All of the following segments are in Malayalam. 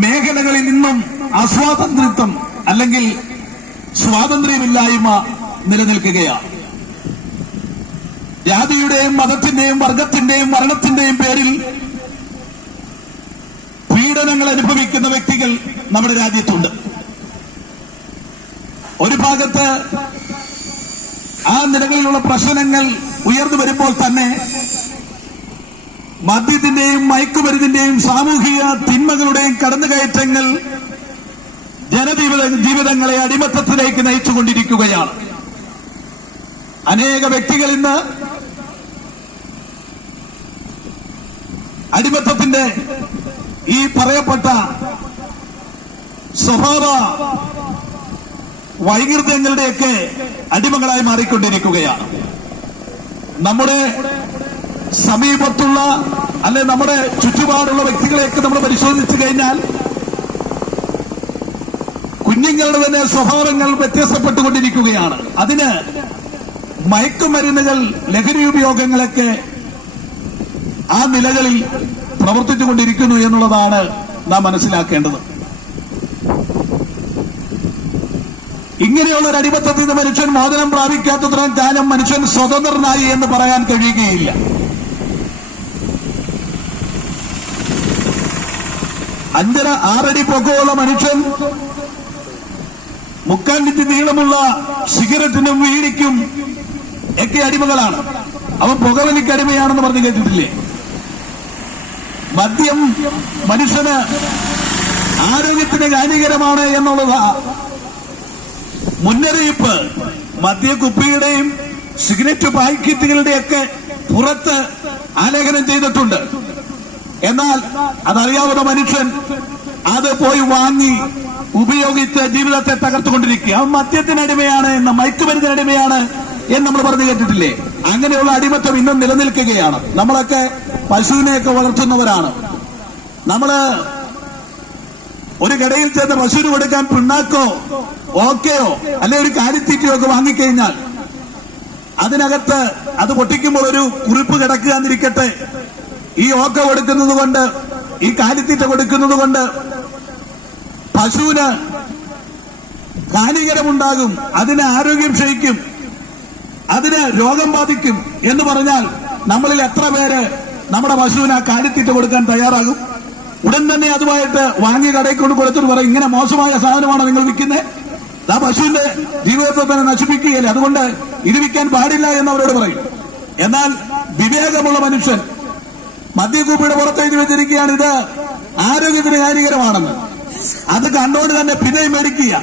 മേഖലകളിൽ നിന്നും അസ്വാതന്ത്ര്യത്വം അല്ലെങ്കിൽ സ്വാതന്ത്ര്യമില്ലായ്മ നിലനിൽക്കുകയാണ്. ജാതിയുടെയും മതത്തിന്റെയും വർഗത്തിന്റെയും മരണത്തിന്റെയും പേരിൽ പീഡനങ്ങൾ അനുഭവിക്കുന്ന വ്യക്തികൾ നമ്മുടെ രാജ്യത്തുണ്ട്. ഒരു ഭാഗത്ത് ആ നിലകളിലുള്ള പ്രശ്നങ്ങൾ ഉയർന്നു വരുമ്പോൾ തന്നെ മദ്യത്തിന്റെയും മയക്കുമരുന്നിന്റെയും സാമൂഹിക തിന്മകളുടെയും കടന്നുകയറ്റങ്ങൾ ജീവിതങ്ങളെ അടിമത്തത്തിലേക്ക് നയിച്ചുകൊണ്ടിരിക്കുകയാണ്. അനേക വ്യക്തികൾ ഇന്ന് അടിമത്തത്തിന്റെ ഈ പറയപ്പെട്ട സ്വഭാവ വൈകൃതങ്ങളുടെയൊക്കെ അടിമകളായി മാറിക്കൊണ്ടിരിക്കുകയാണ്. നമ്മുടെ സമീപത്തുള്ള അല്ലെ നമ്മുടെ ചുറ്റുപാടുള്ള വ്യക്തികളെയൊക്കെ നമ്മൾ പരിശോധിച്ചു കഴിഞ്ഞാൽ കുഞ്ഞുങ്ങളുടെ തന്നെ സ്വഭാവങ്ങൾ വ്യത്യാസപ്പെട്ടുകൊണ്ടിരിക്കുകയാണ്. അതിന് മയക്കുമരുന്നുകൾ, ലഹരി ഉപയോഗങ്ങളൊക്കെ ആ നിലകളിൽ പ്രവർത്തിച്ചുകൊണ്ടിരിക്കുന്നു എന്നുള്ളതാണ് നാം മനസ്സിലാക്കേണ്ടത്. ഇങ്ങനെയുള്ള ഒരു അടിമത്തത്തിൽ നിന്ന് മനുഷ്യൻ മോചനം പ്രാപിക്കാത്തത്രയും കാലം മനുഷ്യൻ സ്വതന്ത്രനായി എന്ന് പറയാൻ കഴിയുകയില്ല. അഞ്ചര 6 അടി പൊക്കമുള്ള മനുഷ്യൻ 3/4 ഇഞ്ച് നീളമുള്ള സിഗരറ്റിനും വീടിക്കും ഒക്കെ അടിമകളാണ്. അവൻ പുകവലിക്ക് അടിമയാണെന്ന് പറഞ്ഞു കേട്ടിട്ടില്ലേ? മദ്യം മനുഷ്യന് ആരോഗ്യത്തിന് ഹാനികരമാണ് എന്നുള്ളത് മുന്നറിയിപ്പ് മദ്യക്കുപ്പിയുടെയും സിഗരറ്റ് പാക്കറ്റുകളുടെയൊക്കെ പുറത്ത് ആലേഖനം ചെയ്തിട്ടുണ്ട്. എന്നാൽ അതറിയാവുന്ന മനുഷ്യൻ അത് പോയി വാങ്ങി ഉപയോഗിച്ച് ജീവിതത്തെ തകർത്തുകൊണ്ടിരിക്കുക. അവൻ മദ്യത്തിനടിമയാണ് എന്ന്, മയക്കുമരുന്നിനടിമയാണ് എന്ന് നമ്മൾ പറഞ്ഞു കേട്ടിട്ടില്ലേ? അങ്ങനെയുള്ള അടിമത്തം ഇന്നും നിലനിൽക്കുകയാണ്. നമ്മളൊക്കെ പശുവിനെയൊക്കെ വളർത്തുന്നവരാണ്. നമ്മള് ഒരു കടയിൽ ചെന്ന് പശുവിന് കൊടുക്കാൻ പിണ്ണാക്കോ ഓക്കെയോ അല്ലെ ഒരു കാലിത്തീറ്റയോ ഒക്കെ വാങ്ങിക്കഴിഞ്ഞാൽ അതിനകത്ത് അത് പൊട്ടിക്കുമ്പോൾ ഒരു കുറിപ്പ് കിടക്കുകയെന്നിരിക്കട്ടെ, ഈ ഓക്ക കൊടുക്കുന്നത് കൊണ്ട്, ഈ കാലിത്തീറ്റ കൊടുക്കുന്നത് കൊണ്ട് പശുവിന് ഹാനികരമുണ്ടാകും, അതിന് ആരോഗ്യം ക്ഷയിക്കും, അതിന് രോഗം ബാധിക്കും എന്ന് പറഞ്ഞാൽ നമ്മളിൽ എത്ര പേര് നമ്മുടെ പശുവിന് ആ കാലിത്തീറ്റ കൊടുക്കാൻ തയ്യാറാകും? ഉടൻ തന്നെ അതുമായിട്ട് വാങ്ങി കടയിൽ കൊണ്ട് കൊടുത്തിട്ട് പറയും, ഇങ്ങനെ മോശമായ സാധനമാണ് നിങ്ങൾ വിൽക്കുന്നത്, ആ പശുവിന്റെ ജീവിതത്തെ തന്നെ നശിപ്പിക്കുകയല്ലേ, അതുകൊണ്ട് ഇത് വിൽക്കാൻ പാടില്ല എന്ന് അവരോട് പറയും. എന്നാൽ വിവേകമുള്ള മനുഷ്യൻ മദ്യക്കുപ്പിയുടെ പുറത്തെഴുതി വെച്ചിരിക്കുകയാണ് ഇത് ആരോഗ്യത്തിന് ഹാനികരമാണെന്ന്. അത് കണ്ടോണ്ട് തന്നെ പിന്നെ മേടിക്കുക.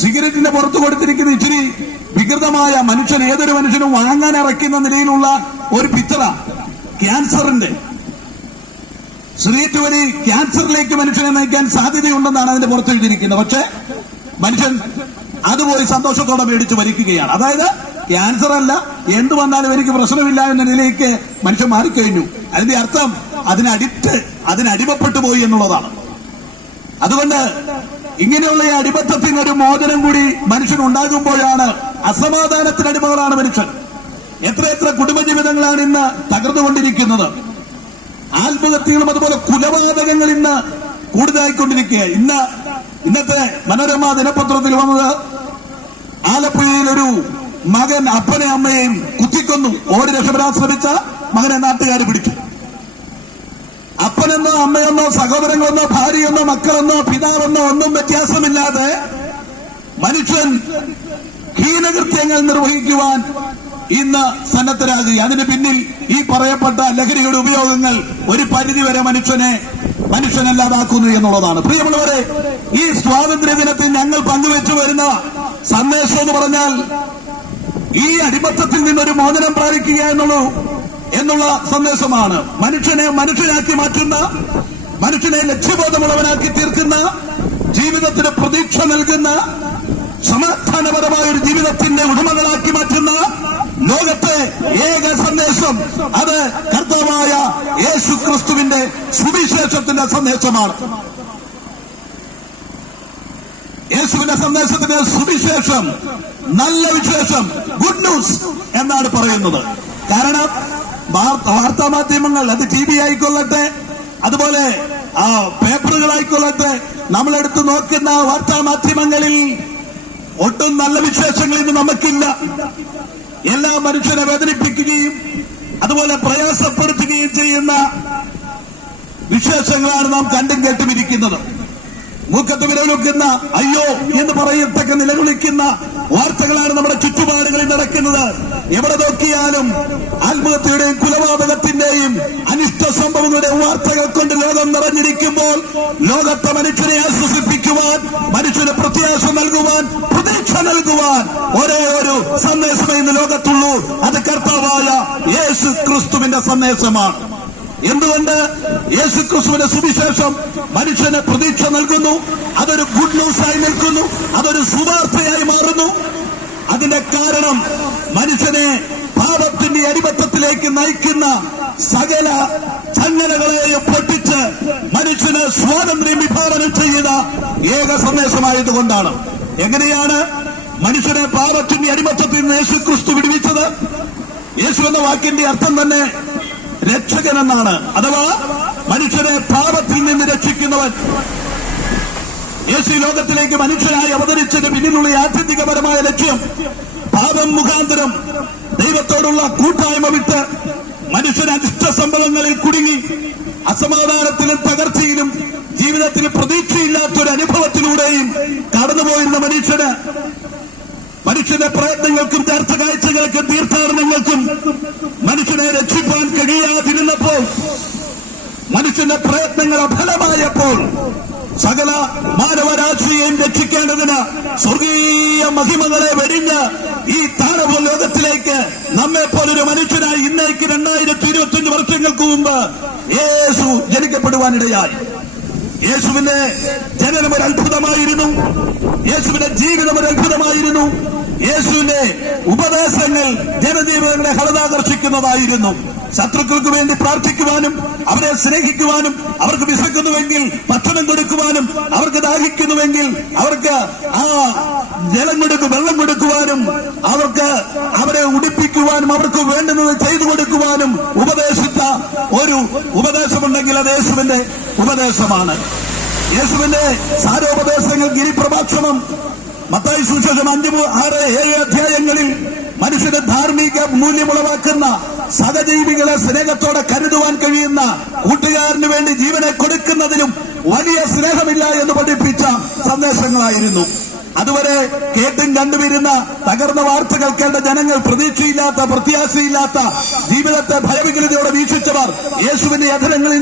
സിഗരറ്റിന്റെ പുറത്ത് കൊടുത്തിരിക്കുന്ന ഇച്ചിരി വികൃതമായ മനുഷ്യൻ, ഏതൊരു മനുഷ്യനും വാങ്ങാൻ ഇറക്കുന്ന നിലയിലുള്ള ഒരു പിക്ചറ ക്യാൻസറിന്റെ, സിഗരറ്റ് വഴി ക്യാൻസറിലേക്ക് മനുഷ്യനെ നയിക്കാൻ സാധ്യതയുണ്ടെന്നാണ് അതിന്റെ പുറത്ത് എഴുതിയിരിക്കുന്നത്. പക്ഷെ മനുഷ്യൻ അതുപോയി സന്തോഷത്തോടെ മേടിച്ച് വലിക്കുകയാണ്. അതായത് ക്യാൻസർ അല്ല, എന്ത് വന്നാലും എനിക്ക് പ്രശ്നമില്ല എന്ന നിലയിലേക്ക് മനുഷ്യൻ മാറിക്കഴിഞ്ഞു. അതിന്റെ അർത്ഥം അതിനടിമപ്പെട്ടു പോയി എന്നുള്ളതാണ്. അതുകൊണ്ട് ഇങ്ങനെയുള്ള ഈ അടിമത്തത്തിന് ഒരു മോചനം കൂടി മനുഷ്യൻ ഉണ്ടാകുമ്പോഴാണ് അസമാധാനത്തിന് അടിമകളാണ് മനുഷ്യൻ. എത്രയെത്ര കുടുംബജീവിതങ്ങളാണ് ഇന്ന് തകർന്നുകൊണ്ടിരിക്കുന്നത്. ആത്മഹത്യകളും അതുപോലെ കൊലപാതകങ്ങൾ ഇന്ന് കൂടുതലായിക്കൊണ്ടിരിക്കുക. ഇന്നത്തെ മനോരമ ദിനപത്രത്തിൽ വന്നത് ആലപ്പുഴയിൽ ഒരു മകൻ അപ്പനെ അമ്മയെയും കുത്തിക്കൊന്നു. ഓടി രക്ഷപ്പെടാൻ ശ്രമിച്ച മകനെ നാട്ടുകാർ പിടിച്ചു. അപ്പനെന്നോ അമ്മയെന്നോ സഹോദരങ്ങളെന്നോ ഭാര്യയെന്നോ മക്കളെന്നോ പിതാവെന്നോ ഒന്നും വ്യത്യാസമില്ലാതെ മനുഷ്യൻ ഹീനകൃത്യങ്ങൾ നിർവഹിക്കുവാൻ ഇന്ന് സന്നദ്ധരാകുക. അതിന് പിന്നിൽ ഈ പറയപ്പെട്ട ലഹരിയുടെ ഉപയോഗങ്ങൾ ഒരു പരിധിവരെ മനുഷ്യനല്ലാതാക്കുന്നു എന്നുള്ളതാണ്. പ്രിയമുള്ളവരെ, ഈ സ്വാതന്ത്ര്യ ദിനത്തിൽ ഞങ്ങൾ പങ്കുവെച്ചു വരുന്ന സന്ദേശം എന്ന് പറഞ്ഞാൽ ഈ അടിമത്തത്തിൽ നിന്നൊരു മോചനം പ്രാപിക്കുക എന്നുള്ള സന്ദേശമാണ്. മനുഷ്യനെ മനുഷ്യനാക്കി മാറ്റുന്ന, മനുഷ്യനെ ലക്ഷ്യബോധമുള്ളവനാക്കി തീർക്കുന്ന, ജീവിതത്തിന് പ്രതീക്ഷ നൽകുന്ന, സമാധാനപരമായ ഒരു ജീവിതത്തിന്റെ ഉടമകളാക്കി മാറ്റുന്ന ലോകത്തെ ഏക സന്ദേശം അത് കർത്താവായ യേശു ക്രിസ്തുവിന്റെ സുവിശേഷത്തിന്റെ സന്ദേശമാണ്. യേശുവിന്റെ സന്ദേശത്തിന്റെ സുവിശേഷം, നല്ല വിശേഷം, ഗുഡ് ന്യൂസ് എന്നാണ് പറയുന്നത്. കാരണം വാർത്താമാധ്യമങ്ങൾ, അത് TV ആയിക്കൊള്ളട്ടെ, അതുപോലെ പേപ്പറുകളായിക്കൊള്ളട്ടെ, നമ്മളെടുത്ത് നോക്കുന്ന വാർത്താ മാധ്യമങ്ങളിൽ ഒട്ടും നല്ല വിശേഷങ്ങൾ ഇന്ന് നമുക്കില്ല. എല്ലാ മനുഷ്യരെ വേദനിപ്പിക്കുകയും അതുപോലെ പ്രയാസപ്പെടുത്തുകയും ചെയ്യുന്ന വിശേഷങ്ങളാണ് നാം കണ്ടും കേട്ടുമിരിക്കുന്നത്. മൂക്കത്ത് വിരലൊക്കുന്ന അയ്യോ എന്ന് പറയത്തക്ക നിലവിളിക്കുന്ന വാർത്തകളാണ് നമ്മുടെ ചുറ്റുപാടുകളിൽ നടക്കുന്നത്. എവിടെ നോക്കിയാലും ആത്മഹത്യയുടെയും കൊലപാതകത്തിന്റെയും അനിഷ്ട സംഭവങ്ങളുടെയും വാർത്തകൾ കൊണ്ട് ലോകം നിറഞ്ഞിരിക്കുമ്പോൾ ലോകത്തെ മനുഷ്യനെ ആശ്വസിപ്പിക്കുവാൻ, മനുഷ്യന് പ്രത്യാശ നൽകുവാൻ, പ്രതീക്ഷ നൽകുവാൻ ഒരേ ഒരു സന്ദേശമേ ഇന്ന് ലോകത്തുള്ളൂ. അത് കർത്താവായ യേശു ക്രിസ്തുവിന്റെ സന്ദേശമാണ്. എന്തുകൊണ്ട്? യേശു ക്രിസ്തുവിന്റെ സുവിശേഷം മനുഷ്യന് പ്രതീക്ഷ നൽകുന്നു. അതൊരു ഗുഡ് ന്യൂസായി നിൽക്കുന്നു. അതൊരു സുവാർത്തയായി മാറുന്നു. അതിന്റെ കാരണം മനുഷ്യനെ പാപത്തിന്റെ അടിമത്തത്തിലേക്ക് നയിക്കുന്ന സകല ചങ്ങലകളെയും പൊട്ടിച്ച് മനുഷ്യന് സ്വാതന്ത്ര്യം വിഭാവനം ചെയ്യുന്ന ഏക സന്ദേശമായതുകൊണ്ടാണ്. എങ്ങനെയാണ് മനുഷ്യനെ പാപത്തിന്റെ അടിമത്തത്തിൽ നിന്ന് യേശു ക്രിസ്തു വിടുവിച്ചത്? യേശു എന്ന വാക്കിന്റെ അർത്ഥം തന്നെ രക്ഷകൻ എന്നാണ്. അഥവാ മനുഷ്യനെ പാപത്തിൽ നിന്ന് രക്ഷിക്കുന്നവൻ. യേശു ലോകത്തിലേക്ക് മനുഷ്യനായി അവതരിച്ചതിന് പിന്നിലുള്ള ആത്യന്തികപരമായ ലക്ഷ്യം പാപം മുഖാന്തരം ദൈവത്തോടുള്ള കൂട്ടായ്മ വിട്ട് മനുഷ്യൻ അനിഷ്ട സംഭവങ്ങളിൽ കുടുങ്ങി അസമാധാനത്തിലും തകർച്ചയിലും ജീവിതത്തിന് പ്രതീക്ഷയില്ലാത്തൊരു അനുഭവത്തിലൂടെയും കടന്നുപോയിരുന്ന മനുഷ്യന്റെ പ്രയത്നങ്ങൾക്കും തീർത്ഥ കാഴ്ചകൾക്കും തീർത്ഥാടനങ്ങൾക്കും മനുഷ്യനെ രക്ഷിക്കാൻ കഴിയാതിരുന്നപ്പോൾ, മനുഷ്യന്റെ പ്രയത്നങ്ങൾ അഫലമായപ്പോൾ സകല മാനവരാശിയെയും രക്ഷിക്കേണ്ടതിന് സ്വർഗീയ മഹിമകളെ വെടിഞ്ഞ് ഈ താണവ ലോകത്തിലേക്ക് നമ്മെ പോലൊരു മനുഷ്യനായി ഇന്നേക്ക് 2025 വർഷങ്ങൾക്ക് മുമ്പ് യേശു ജനിക്കപ്പെടുവാനിടയായി. യേശുവിന്റെ ജനനം ഒരു അത്ഭുതമായിരുന്നു. യേശുവിന്റെ ജീവിതം ഒരു അത്ഭുതമായിരുന്നു. യേശുവിന്റെ ഉപദേശങ്ങൾ ജനജീവിതങ്ങളെ ഹൃദയാകർഷിക്കുന്നതായിരുന്നു. ശത്രുക്കൾക്ക് വേണ്ടി പ്രാർത്ഥിക്കുവാനും അവരെ സ്നേഹിക്കുവാനും, അവർക്ക് വിശക്കുന്നുവെങ്കിൽ ഭക്ഷണം കൊടുക്കുവാനും, അവർക്ക് ദാഹിക്കുന്നുവെങ്കിൽ അവർക്ക് ആ വെള്ളം കൊടുക്കുവാനും, അവരെ ഉടുപ്പിക്കുവാനും, അവർക്ക് വേണ്ടുന്നത് ചെയ്തു കൊടുക്കുവാനും ഉപദേശിച്ച ഒരു ഉപദേശമുണ്ടെങ്കിൽ അത് യേശുവിന്റെ ഉപദേശമാണ്. യേശുവിന്റെ സാരോപദേശങ്ങൾ ഗിരിപ്രഭാഷണം, മത്തായി സുവിശേഷം 5, 6, 7 അധ്യായങ്ങളിൽ മനുഷ്യന്റെ ധാർമ്മിക മൂല്യമുളവാക്കുന്ന, സഹജീവികളെ സ്നേഹത്തോടെ കരുതുവാൻ കഴിയുന്ന, കൂട്ടുകാരന് വേണ്ടി ജീവനെ കൊടുക്കുന്നതിലും വലിയ സ്നേഹമില്ല എന്ന് പഠിപ്പിച്ച സന്ദേശങ്ങളായിരുന്നു. അതുവരെ കേട്ടും കണ്ടുവരുന്ന തകർന്ന വാർത്തകൾ കേട്ട ജനങ്ങൾ, പ്രതീക്ഷയില്ലാത്ത, പ്രത്യാശയില്ലാത്ത ജീവിതത്തെ ഭയവികലതയോടെ വീക്ഷിച്ചവർ യേശുവിന്റെ അധരങ്ങളിൽ